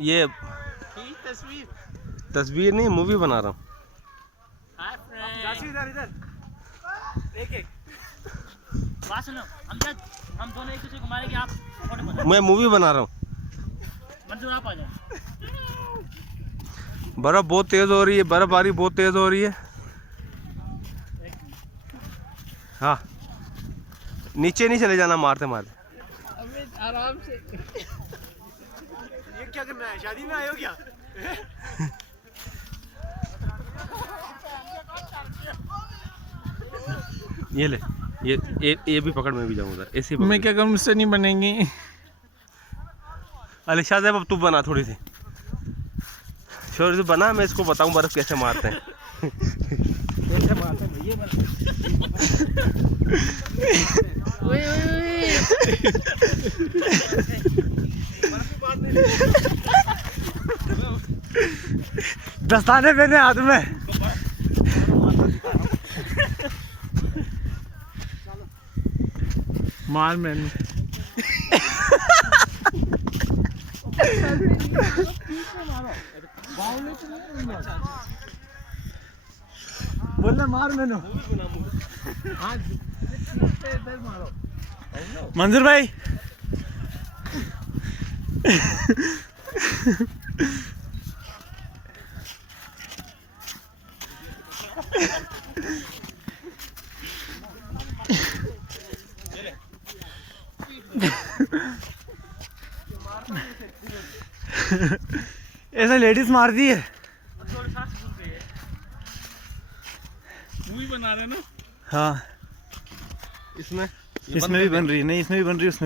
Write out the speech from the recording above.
ये तस्वीर नहीं, मूवी बना रहा हूँ। बात सुनो, हम दोनों एक दूसरे को मारेंगे, आप फोटो बना। मैं मूवी बना रहा हूँ। मंजूर आप आ जाओ। बर्फ बहुत तेज हो रही है, बर्फबारी बहुत तेज हो रही है। हाँ, नीचे नहीं चले जाना मारते मारते। आराम से। ये क्या करना है, शादी में आए हो क्या? ये ले, ये भी पकड़, मैं भी जाऊँ उधर। ऐसे मैं क्या करूँ, मुझसे नहीं बनेंगी। अली शाहज़ैब अब तू बना थोड़ी सी, थोड़ी सी बना, मैं इसको बताऊँ बर्फ कैसे मारते हैं। कैसे मारते हैं भैया? दस्ताने पहने हाथ में। मार मैंने। बोलना मार मैंने। मंजूर भाई ऐसा लेडीज मार दी है। मूवी बना रहे ना। हाँ, इसमें इसमें भी बन रही है। नहीं, इसमें भी बन रही है, उसमें